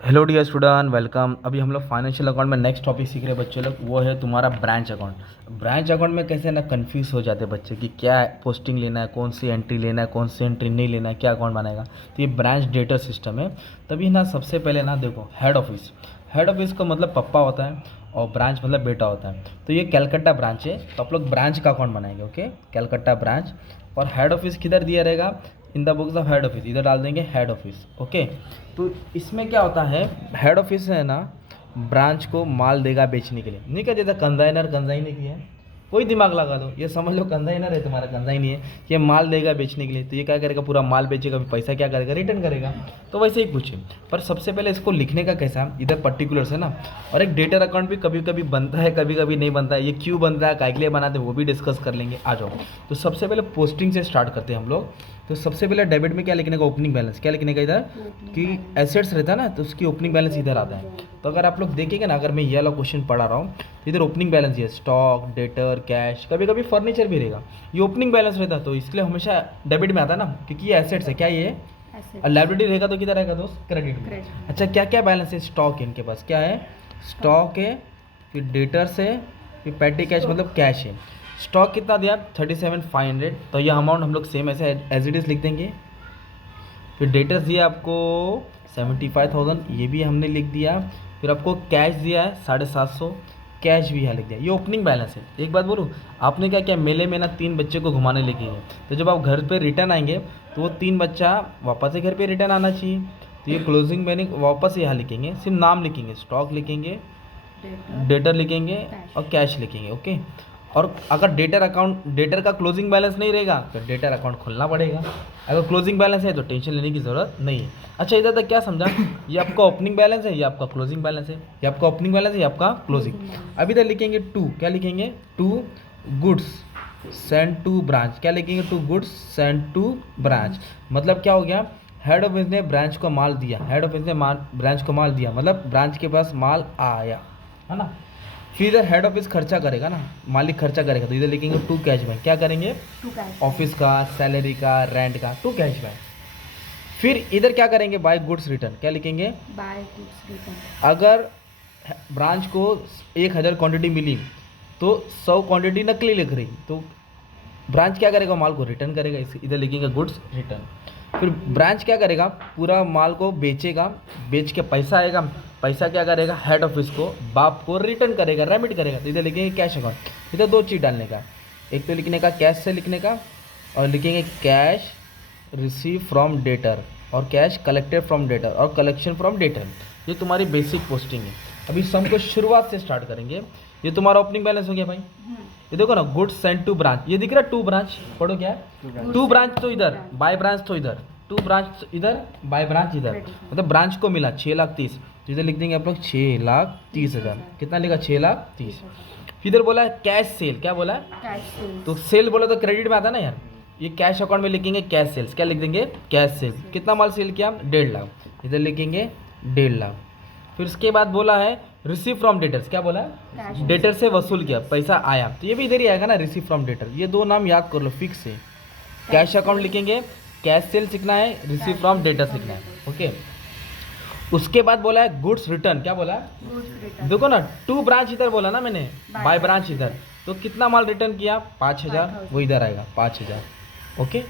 Hello dear student, welcome. अभी हम लोग फाइनेंशियल अकाउंट में नेक्स्ट टॉपिक सीख रहे हैं बच्चे लोग, वो है तुम्हारा ब्रांच अकाउंट। ब्रांच अकाउंट में कैसे ना कंफ्यूज हो जाते हैं बच्चे कि क्या पोस्टिंग लेना है, कौन सी एंट्री लेना है, कौन सी एंट्री नहीं लेना है, क्या अकाउंट बनाएगा। तो ये ब्रांच डेटा सिस्टम है। तभी ना सबसे पहले ना देखो, हेड ऑफिस का मतलब पप्पा होता है और ब्रांच मतलब बेटा होता है। तो ये कैलकाटा ब्रांच है, तो आप लोग ब्रांच का अकाउंट बनाएंगे। Okay, Calcutta branch. और हेड ऑफिस किधर दिया रहेगा? In the books of head office, इधर डाल देंगे हेड ऑफिस। ओके, तो इसमें क्या होता है, हेड ऑफिस है ना, ब्रांच को माल देगा बेचने के लिए। नहीं कहते था कंजाइनर कंजाइनर की है, कोई दिमाग लगा दो, ये समझ लो कंजाइनर है तुम्हारा, कंजाइन ही है। ये माल देगा बेचने के लिए, तो ये क्या करेगा, पूरा माल बेचेगा, फिर पैसा क्या करेगा, रिटर्न करेगा। तो वैसे ही कुछ है। पर सबसे पहले इसको लिखने का कैसा, इधर पर्टिकुलर्स है ना। और एक डेटर अकाउंट भी कभी कभी बनता है, कभी कभी नहीं बनता है। ये क्यों बनता है, काय के लिए बनाते हैं, वो भी डिस्कस कर लेंगे। आ जाओ। तो सबसे पहले पोस्टिंग से स्टार्ट करते हैं हम लोग। तो सबसे पहले डेबिट में क्या लिखने का, ओपनिंग बैलेंस। क्या लिखने का इधर कि एसेट्स रहता है ना, तो उसकी ओपनिंग बैलेंस इधर आता है। तो अगर आप लोग देखेंगे ना, अगर मैं ये वाला क्वेश्चन पढ़ा रहा हूँ तो इधर ओपनिंग बैलेंस है, स्टॉक, डेटर, कैश, कभी कभी फर्नीचर भी रहेगा, ये ओपनिंग बैलेंस रहता है। तो इसलिए हमेशा डेबिट में आता है ना, क्योंकि ये एसेट्स है। क्या ये और लाइबिलिटी रहेगा तो किधर रहेगा दोस्त, क्रेडिट में। अच्छा, क्या क्या बैलेंस है? स्टॉक इनके पास क्या है, स्टॉक है, फिर डेटर्स है, फिर पेटी कैश मतलब कैश है। स्टॉक कितना दिया, 37,500। तो ये अमाउंट हम लोग सेम ऐसे एज इट इज़ लिख देंगे। फिर डेटर्स दिया आपको 75,000, ये भी हमने लिख दिया। फिर आपको कैश दिया है 750, कैश भी यहाँ लिख दिया। ये ओपनिंग बैलेंस है। एक बात बोलूँ, आपने क्या किया, मेले में ना 3 बच्चे को घुमाने लेके गए, तो जब आप घर पे रिटर्न आएंगे तो वो 3 बच्चा वापस से घर पे रिटर्न आना चाहिए। तो ये क्लोजिंग बैलेंस वापस यहाँ लिखेंगे, सिर्फ नाम लिखेंगे, स्टॉक लिखेंगे, डेटर लिखेंगे और कैश लिखेंगे। ओके। और अगर डेटर का क्लोजिंग बैलेंस नहीं रहेगा तो डेटर अकाउंट खोलना पड़ेगा। अगर क्लोजिंग बैलेंस है तो टेंशन लेने की ज़रूरत नहीं है। अच्छा, इधर तक क्या समझा? ये आपका ओपनिंग बैलेंस है, ये आपका क्लोजिंग बैलेंस है। ये आपका ओपनिंग बैलेंस है, ये आपका क्लोजिंग। अब इधर लिखेंगे टू, क्या लिखेंगे, to goods send to branch. क्या लिखेंगे, to goods send to branch. मतलब क्या हो गया, हेड ऑफिस ने ब्रांच को माल दिया, हेड ऑफिस ने ब्रांच को माल दिया, मतलब ब्रांच के पास माल आया, है ना। फिर इधर हेड ऑफिस खर्चा करेगा ना, मालिक खर्चा करेगा, तो इधर लिखेंगे टू कैश बैंक। क्या करेंगे, ऑफिस का, सैलरी का, रेंट का, टू कैश बैंक। फिर इधर क्या करेंगे, बाय गुड्स रिटर्न। क्या लिखेंगे, बाय गुड्स रिटर्न। अगर ब्रांच को 1,000 क्वांटिटी मिली तो 100 क्वांटिटी नकली लिख रही, तो ब्रांच क्या करेगा, माल को रिटर्न करेगा, इधर लिखेंगे गुड्स रिटर्न। फिर ब्रांच क्या करेगा, पूरा माल को बेचेगा, बेच के पैसा आएगा, पैसा क्या करेगा, हेड ऑफिस को, बाप को रिटर्न करेगा, रेमिट करेगा। तो इधर लिखेंगे कैश अकाउंट। इधर 2 चीज़ डालने का, एक तो लिखने का कैश से लिखने का, और लिखेंगे कैश रिसीव फ्रॉम डेटर, और कैश कलेक्टेड फ्रॉम डेटर, और कलेक्शन फ्रॉम डेटर। ये तुम्हारी बेसिक पोस्टिंग है। अभी सम को शुरुआत से स्टार्ट करेंगे। ये तुम्हारा ओपनिंग बैलेंस हो गया भाई। ये देखो ना, गुड्स सेंड टू ब्रांच, ये दिख रहा है टू ब्रांच, पढ़ो क्या है, टू ब्रांच तो इधर, बाय ब्रांच तो इधर, टू ब्रांच इधर, बाय ब्रांच इधर, मतलब ब्रांच को मिला 6,30,000। तो इधर लिख देंगे आप लोग 6,30,000। कितना लिखा, 6,30,000। इधर बोला है कैश सेल। क्या बोला है, तो सेल बोला तो क्रेडिट में आता ना यार। ये कैश अकाउंट में लिखेंगे कैश सेल्स। क्या लिख देंगे, कैश सेल्स। कितना माल सेल किया, 1.5 लाख, इधर लिखेंगे 1.5 लाख। फिर उसके बाद बोला है रिसीव फ्रॉम डेटर्स। क्या बोला है, डेटर से वसूल किया, पैसा आया, तो ये भी इधर ही आएगा ना, रिसीव फ्रॉम डेटर। ये 2 नाम याद कर लो फिक्स है। कैश अकाउंट लिखेंगे, कैश सेल सीखना है, रिसीव फ्रॉम डेटर सीखना है। ओके। उसके बाद बोला है गुड्स रिटर्न। क्या बोला है, देखो ना, टू ब्रांच इधर बोला ना मैंने, बाय ब्रांच इधर, तो कितना माल रिटर्न किया, 5,000, वो इधर आएगा 5,000। ओके।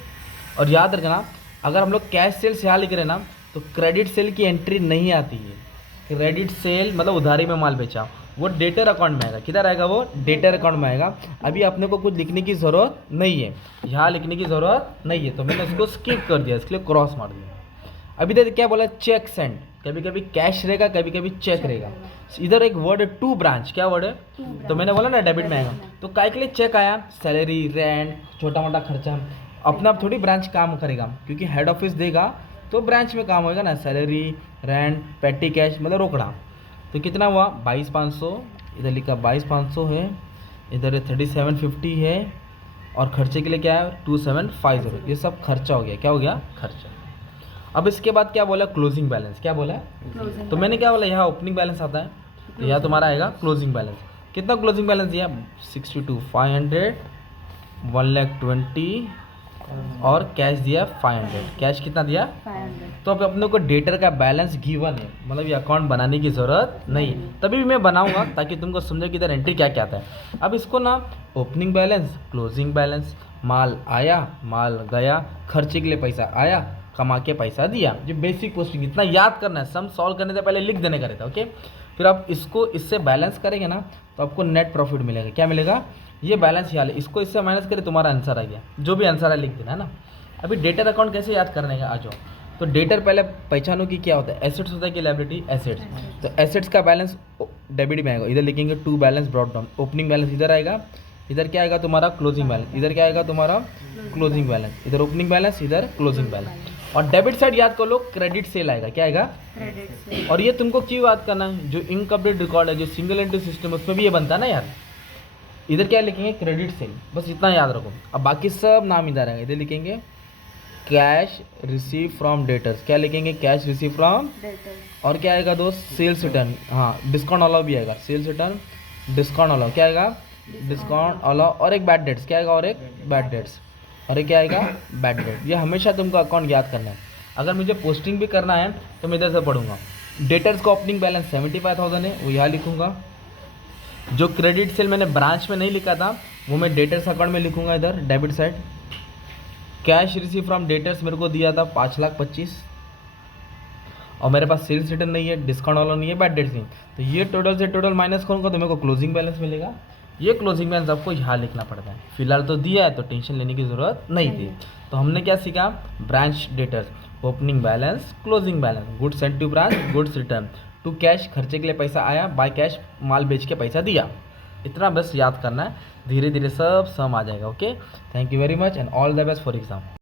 और याद रखना, अगर हम लोग कैश सेल से यहाँ लिख रहे हैं ना, तो क्रेडिट सेल की एंट्री नहीं आती है। क्रेडिट सेल मतलब उधारी में माल बेचा, वो डेटर अकाउंट में आएगा। किधर आएगा, वो डेटर अकाउंट में आएगा। अभी अपने को कुछ लिखने की ज़रूरत नहीं है, यहाँ लिखने की ज़रूरत नहीं है, तो मैंने उसको स्किप कर दिया, इसके लिए क्रॉस मार दिया। अभी देखिए क्या बोला, चेक सेंड। कभी कभी कैश रहेगा, कभी कभी चेक रहेगा। इधर एक वर्ड है टू ब्रांच। क्या वर्ड है, तो मैंने बोला ना डेबिट में आएगा, तो काय के लिए चेक आया, सैलरी, रेंट, छोटा मोटा खर्चा। अपना आप थोड़ी ब्रांच काम करेगा, क्योंकि हेड ऑफिस देगा तो ब्रांच में काम होएगा ना, सैलरी, रेंट, पेटी कैश मतलब रोकड़ा। तो कितना हुआ, 22,500, इधर लिखा 22,500 है, इधर 3750 है, और खर्चे के लिए क्या है 2750। ये सब खर्चा हो गया। क्या हो गया, खर्चा। अब इसके बाद क्या बोला, क्लोजिंग बैलेंस। क्या बोला, तो मैंने क्या बोला, यहाँ ओपनिंग बैलेंस आता है, तो यहाँ तुम्हारा आएगा क्लोजिंग बैलेंस। कितना क्लोजिंग बैलेंस दिया, 62,500, 1,20,000 और कैश दिया 500। कैश कितना दिया? 500। तो अब अपने को डेटर का बैलेंस गिवन है, मतलब ये अकाउंट बनाने की ज़रूरत नहीं। तभी भी मैं बनाऊंगा ताकि तुमको समझो कि इधर एंट्री क्या क्या आता है। अब इसको ना ओपनिंग बैलेंस, क्लोजिंग बैलेंस, माल आया, माल गया, खर्चे के लिए पैसा आया, कमा के पैसा दिया, जो बेसिक पोस्टिंग इतना याद करना है। सम सॉल्व करने से पहले लिख देने का रहता है। ओके, फिर आप इसको इससे बैलेंस करेंगे ना तो आपको नेट प्रॉफिट मिलेगा। क्या मिलेगा? ये बैलेंस याद है, इसको इससे माइनस करें, तुम्हारा आंसर आ गया। जो भी आंसर है लिख देना है ना। अभी डेटर अकाउंट कैसे याद करने का आ जाओ। तो डेटर पहले पहचानो कि क्या होता है। एसेट्स होता है कि लायबिलिटी? एसेट्स। तो एसेट्स का बैलेंस डेबिट में आएगा, इधर लिखेंगे to balance brought down. Opening balance इधर आएगा, इधर क्या आएगा तुम्हारा? Closing balance. इधर क्या आएगा तुम्हारा? Closing balance. इधर ओपनिंग बैलेंस, इधर क्लोजिंग बैलेंस। और डेबिट साइड याद कर लो, क्रेडिट सेल आएगा। क्या आएगा? क्रेडिट से। और ये तुमको क्यों याद करना है? जो इनकम्प्लीट रिकॉर्ड है, जो सिंगल एंट्री सिस्टम है, उसमें भी ये बनता है ना यार। इधर क्या लिखेंगे? Credit sale. बस इतना याद रखो। अब बाकी सब नाम इधर आएंगे। इधर लिखेंगे कैश रिसीव फ्रॉम डेटर्स। क्या लिखेंगे? Cash receive from. डेटर्स। और क्या आएगा दोस्त? Sales return. हाँ, डिस्काउंट अलाउ भी आएगा। Sales return, discount allow. क्या आएगा? Discount allow. और एक बैड डेट्स। क्या आएगा? और एक बैड डेट्स। और एक क्या आएगा? Bad debt. ये हमेशा तुमको अकाउंट याद करना है। अगर मुझे पोस्टिंग भी करना है तो मैं इधर से पढ़ूंगा। डेटर्स का ओपनिंग बैलेंस 75,000 है, वो यहाँ लिखूंगा। जो क्रेडिट सेल मैंने ब्रांच में नहीं लिखा था वो मैं डेटर्स अकाउंट में लिखूंगा, इधर debit side. Cash receive from debtors मेरे को दिया था 5,25,000 और मेरे पास सेल्स रिटर्न नहीं है, डिस्काउंट वाला नहीं है, बैड डेट्स नहीं। तो ये टोटल से टोटल माइनस करूँगा तो मेरे को क्लोजिंग बैलेंस मिलेगा। ये क्लोजिंग बैलेंस आपको यहाँ लिखना पड़ता है। फिलहाल तो दिया है तो टेंशन लेने की ज़रूरत नहीं थी। तो हमने क्या सीखा? Branch debtors, opening balance, closing balance, goods sent to branch, goods return to cash, खर्चे के लिए पैसा आया, बाय कैश माल बेच के पैसा दिया। इतना बस याद करना है, धीरे धीरे सब सम आ जाएगा। Okay, thank you very much and all the best for exam.